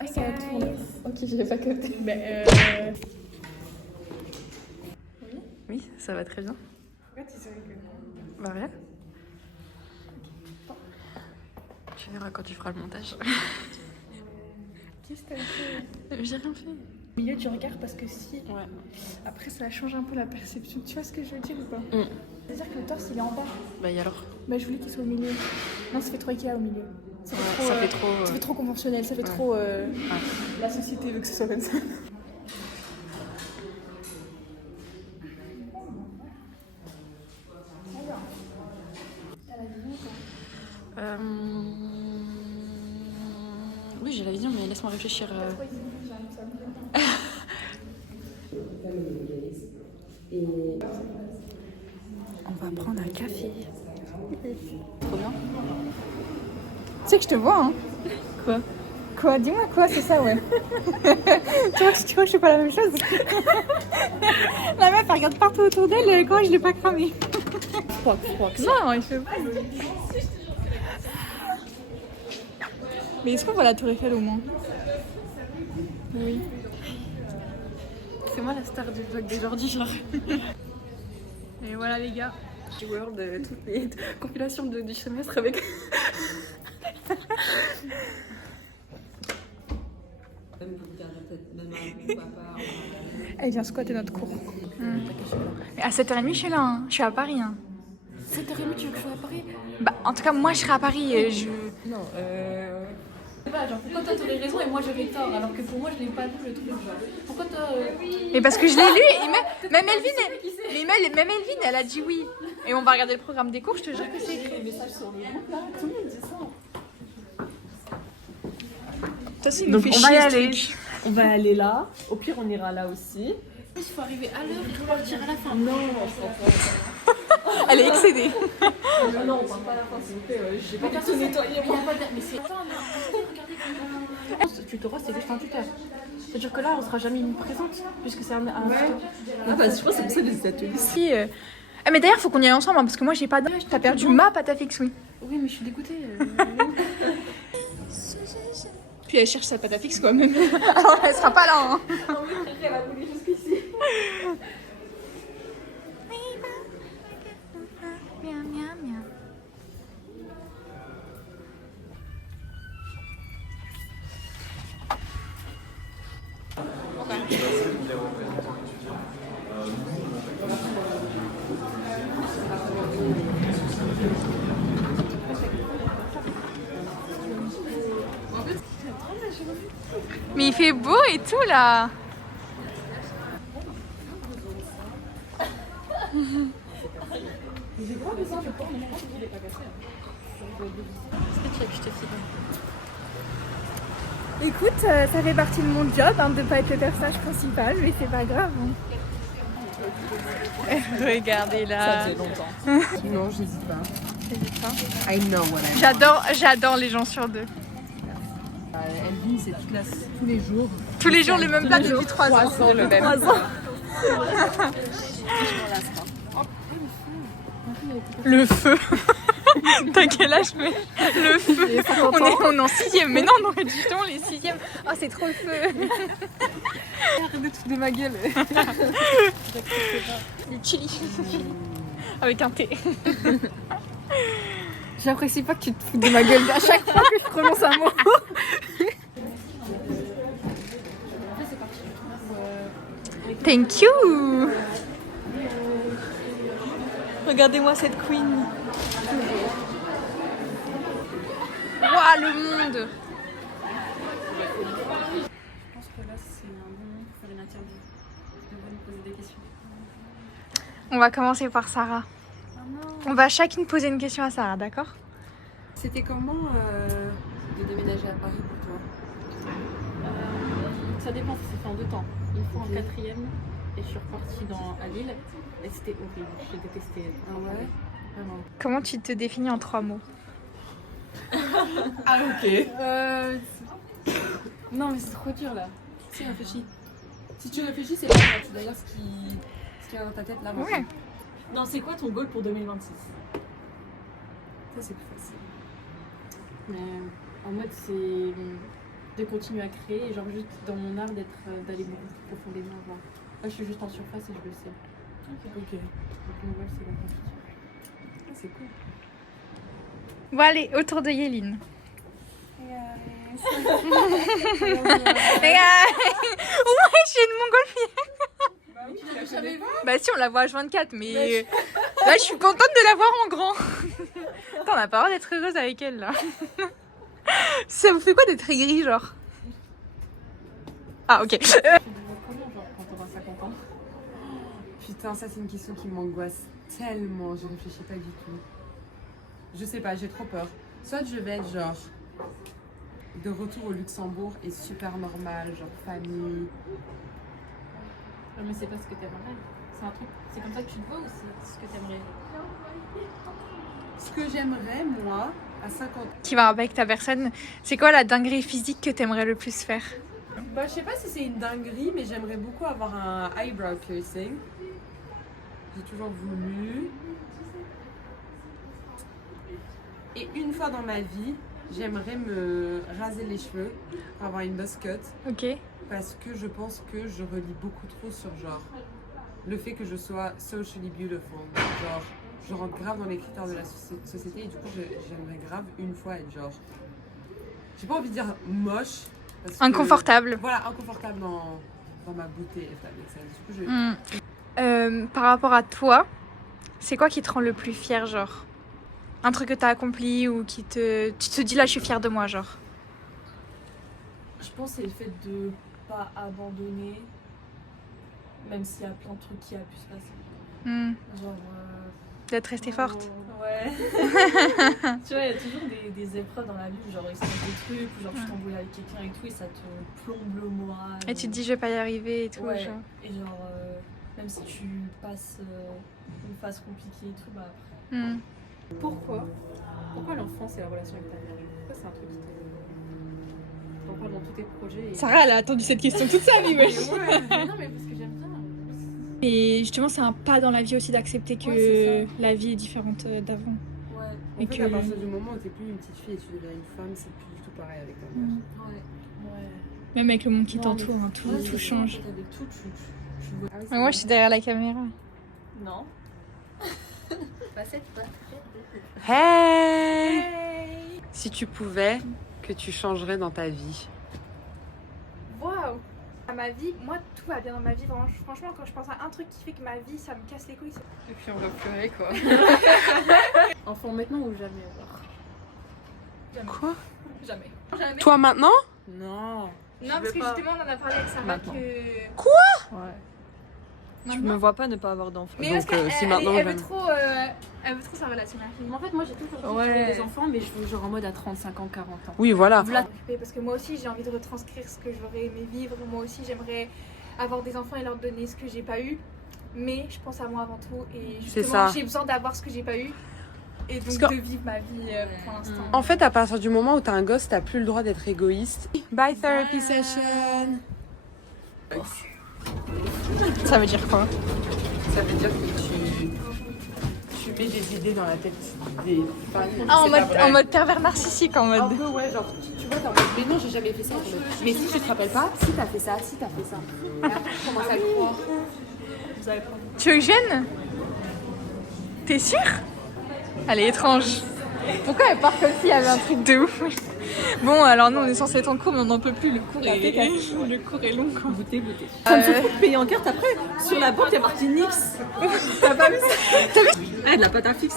Ah, ça va tourner. Ok, j'avais pas capté. Oui, ça va très bien. Pourquoi tu sais que... Bah rien. Tu verras quand tu feras le montage. Qu'est-ce que t'as fait? J'ai rien fait. Au milieu du regard parce que si... Ouais. Après ça change un peu la perception. Tu vois ce que je veux dire ou pas? Mm. C'est-à-dire que le torse il est en bas. Bah et alors? Bah je voulais qu'il soit au milieu. Non, ça fait trop Ikea au milieu. Ça fait Ouais, trop, ça fait trop... ça fait trop conventionnel, ça fait Ouais. trop... La société veut que ce soit comme ça. Oui, j'ai la vision, mais laisse-moi réfléchir. On va prendre un café. Trop bien. Tu sais que je te vois, hein? Quoi? Quoi? Dis-moi quoi, c'est ça, ouais. tu vois que je fais pas la même chose. La meuf, elle regarde partout autour d'elle, comment je l'ai pas cramé. Non, il fait pas. Mais est-ce qu'on voit la tour Eiffel au moins? Oui. C'est moi la star du vlog d'aujourd'hui, genre. Et voilà les gars. Word, toutes les compilations du semestre avec... Elle vient squatter notre cours. À 7h30, je suis là, hein. Je suis à Paris. Hein. 7h30, tu veux que je sois à Paris? Bah, en tout cas, moi, je serai à Paris. Non, c'est pas, genre, pourquoi toi t'aurais raison et moi j'aurais tort alors que pour moi je l'ai pas lu le truc, genre. Pourquoi toi... Mais parce que je l'ai lu et même Elvine, elle a dit oui. Et on va regarder le programme des cours, je te jure que c'est écrit. Les messages sur le groupe là, tout le monde dit ça. Ça, Donc on va y aller. On va aller là, au pire on ira là aussi. Il faut arriver à l'heure et tout partir à la fin. Non, Elle est excédée. Ah non, on part pas à la fin s'il vous plaît, j'ai pas du tout nettoyé moi. Mais c'est... Tu t'auras, c'est juste un tuteur. C'est-à-dire que là, on sera jamais une présente, puisque c'est un Ouais. Ah bah je pense que c'est pour ça les ateliers. Si, Ah, mais d'ailleurs, faut qu'on y aille ensemble, hein, parce que moi, j'ai pas d'âge. T'as perdu ma pâte à fixe, oui. Oui, mais je suis dégoûtée. Puis elle cherche sa pâte à fixe, quoi, même. Alors, elle sera pas là, hein. Non mais elle a voulu jusqu'ici. Mais il fait beau et tout, là. J'ai grave besoin de porte, mais je pense qu'il est pas cassé. Est-ce que tu veux que je te filme? Écoute, ça fait partie de mon job hein, de pas être le personnage principal, mais c'est pas grave. Hein. Regardez Ça là. fait longtemps. Non, j'hésite pas. I know what I J'adore les gens sur deux. Elvin, c'est toute la... tous les jours. Tous les jours le même plat depuis 3 ans. 3 ans le même. 3 ans. Le feu. T'as quel âge, mais le feu. On est en 6ème, mais non, on aurait dit non, les 6ème. Oh, c'est trop le feu. Arrête de te foutre de ma gueule. Du chili. Avec un thé. J'apprécie pas que tu te foutes de ma gueule à chaque fois que je prononce un mot. Thank you. Regardez-moi cette queen. Waouh, le monde. Je pense que là, c'est un bon moment pour faire une interview. Je devrais nous poser des questions. On va commencer par Sarah. On va chacune poser une question à Sarah, d'accord? C'était comment de déménager à Paris pour toi? Ça dépend, ça s'est fait en 2 temps. Une fois en 4ème et je suis repartie à Lille et c'était horrible, j'ai détesté. Ah ouais? Vraiment. Comment tu te définis en 3 mots? Ah ok. Non mais c'est trop dur là. Si réfléchis. Si tu réfléchis c'est pas grave, c'est d'ailleurs ce qui est dans ta tête là. maintenant. Ouais. Non c'est quoi ton goal pour 2026? Ça c'est plus facile. Mais En mode, c'est de continuer à créer et genre juste dans mon art d'aller beaucoup plus profondément voir. Là, je suis juste en surface et je le sais. Ok. Donc, mon voile, c'est la confiture. Ah, c'est cool. Bon, allez, autour de Yéline. Ouais, je suis une montgolfière. Bah si, on la voit H24, mais là, je suis contente de la voir en grand. Attends, on a pas le droit d'être heureuse avec elle, là. Ça vous fait quoi d'être aigrie, genre? Ah, ok. Tu te vois comment, genre, quand on aura 50 ans? Putain, ça c'est une question qui m'angoisse tellement, je réfléchis pas du tout. Je sais pas, j'ai trop peur. Soit je vais être genre de retour au Luxembourg et super normal, genre famille. Non, mais c'est pas ce que t'aimerais. C'est un truc, c'est comme ça que tu te vois ou c'est ce que t'aimerais? Ce que j'aimerais, moi, à 50 ans. Qui va avec ta personne, c'est quoi la dinguerie physique que t'aimerais le plus faire? Bah, je sais pas si c'est une dinguerie, mais j'aimerais beaucoup avoir un eyebrow piercing. J'ai toujours voulu. Et une fois dans ma vie, j'aimerais me raser les cheveux pour avoir une buzz cut. Ok. Parce que je pense que je relis beaucoup trop sur genre le fait que je sois socially beautiful. Genre, je rentre grave dans les critères de la société et du coup, j'aimerais grave une fois être genre. J'ai pas envie de dire moche. Parce que, Inconfortable. voilà, inconfortable dans ma beauté. If that makes sense. Du coup, Par rapport à toi, c'est quoi qui te rend le plus fier, genre? Un truc que t'as accompli ou qui te... Tu te dis là, je suis fière de moi, genre. Je pense que c'est le fait de pas abandonner, même s'il y a plein de trucs qui a pu se passer. Genre. D'être restée forte. Ouais. Tu vois, il y a toujours des épreuves dans la vie où genre il se passe des trucs, où genre tu t'embrouilles avec quelqu'un et tout, et ça te plombe le moral. Et tu te dis, je vais pas y arriver et tout. Ouais. Genre. Et genre, même si tu passes une phase compliquée et tout, bah après. Pourquoi l'enfance et la relation avec ta mère? Pourquoi c'est un truc qui t'en parle dans tous tes projets Sarah, elle a attendu cette question toute sa vie, wesh. Mais non, mais parce que j'aime bien. Et justement, c'est un pas dans la vie aussi d'accepter que Ouais, la vie est différente d'avant. Ouais. en fait, à partir du moment où t'es plus une petite fille et tu deviens une femme, c'est plus du tout pareil avec ta mère. Ouais. Même avec le monde qui Non, t'entoure, mais- hein, tout, ouais, tout c'est change. ça, en fait, avec tout, tu vois. Ah oui, Mais moi, je suis derrière la caméra. Non. Hey! Si tu pouvais, que tu changerais dans ta vie? Waouh! À ma vie, moi tout va bien dans ma vie. Franchement, quand je pense à un truc qui fait que ma vie ça me casse les couilles, c'est. Et puis on va pleurer quoi. Enfant maintenant ou jamais alors? Quoi? Jamais. Jamais. Toi maintenant? Non. Non, parce que justement, on en a parlé avec Sarah Maintenant. que. Ouais. Je Maintenant. me vois pas ne pas avoir d'enfant. Mais Donc, parce qu'elle si maintenant, elle veut jamais. trop, elle veut trop sa relation à la fille. Mais en fait, moi j'ai toujours dit que je Ouais. voulais des enfants, mais je veux genre en mode à 35 ans, 40 ans. Oui, voilà. Parce que moi aussi, j'ai envie de retranscrire ce que j'aurais aimé vivre. Moi aussi, j'aimerais avoir des enfants et leur donner ce que j'ai pas eu. Mais je pense à moi avant tout. Et C'est justement, ça. j'ai besoin d'avoir ce que j'ai pas eu. Et donc Parce de vivre ma vie pour l'instant. En fait, à partir du moment où t'as un gosse, t'as plus le droit d'être égoïste. Bye therapy session! Ça veut dire quoi? Ça veut dire que tu mets des idées dans la tête des femmes. Ah, C'est pas vrai. en mode pervers narcissique, en Un mode. peu, ouais, genre, tu vois, t'es en mode, mais non, j'ai jamais fait ça. Mais si tu te rappelles pas, si t'as fait ça, si t'as fait ça. Et après, tu commences à le croire. Tu veux que je vienne? T'es sûre? Elle est étrange. Pourquoi elle part comme s'il y avait un truc de ouf? Bon, alors nous on est censé être en cours, mais on n'en peut plus. Le cours est long quand même. Ça me fait trop de payer en carte après. Sur la banque, il y a marqué Nix. T'as pas vu ça? Ah, de la pâte à fixe.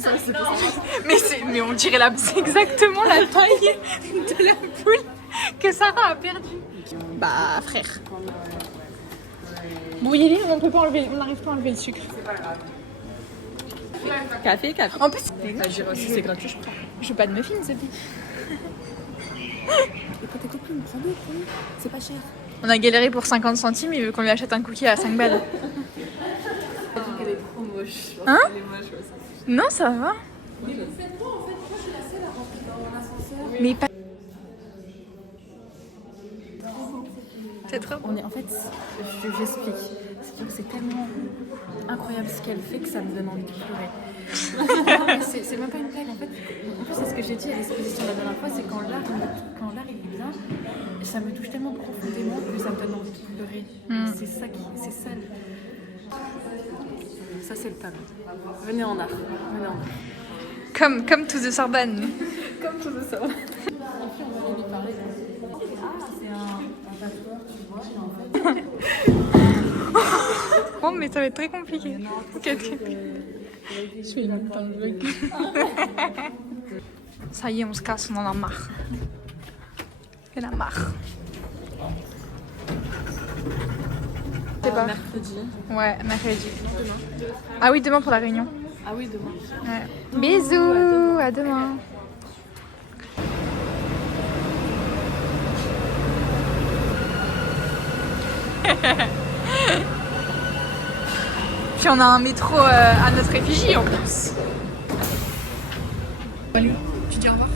Ça, c'est pas ça. Mais on dirait c'est exactement la taille de la poule que Sarah a perdue. Bah frère. Bon Yéline, on n'arrive pas à enlever le sucre. Café. En plus, Si c'est gratuit, je prends. je veux pas de muffins, c'est tout. Et quand t'es copine, prends-le. C'est pas cher. On a galéré pour 50 centimes, il veut qu'on lui achète un cookie à 5 balles. Elle est trop moche. Hein? Elle est moche, ouais, ça. Non, ça va. Mais pas. C'est trop bon. On est, en fait, j'explique. C'est tellement incroyable ce qu'elle fait que ça me donne envie de pleurer. Non, mais c'est même pas une blague en fait. En fait, c'est ce que j'ai dit à l'exposition la dernière fois, c'est quand l'art ça me touche tellement profondément que ça me donne envie de pleurer. C'est ça qui, c'est ça. Ça c'est le talent. Venez en art, venez en art. Comme to the Sorbonne. Comme tout ça. Et puis on va lui parler. Ah, c'est un tatoueur, tu vois, mais en fait. Oh, mais ça va être très compliqué. Je suis même dans le vlog. Ça y est, on se casse, on en a marre. Elle a marre. C'est pas. Mercredi. Ouais, mercredi. Ah oui, demain pour la réunion. Ah oui, demain. Ouais. Bisous, à demain. Puis on a un métro à notre effigie en plus. Salut, tu dis au revoir.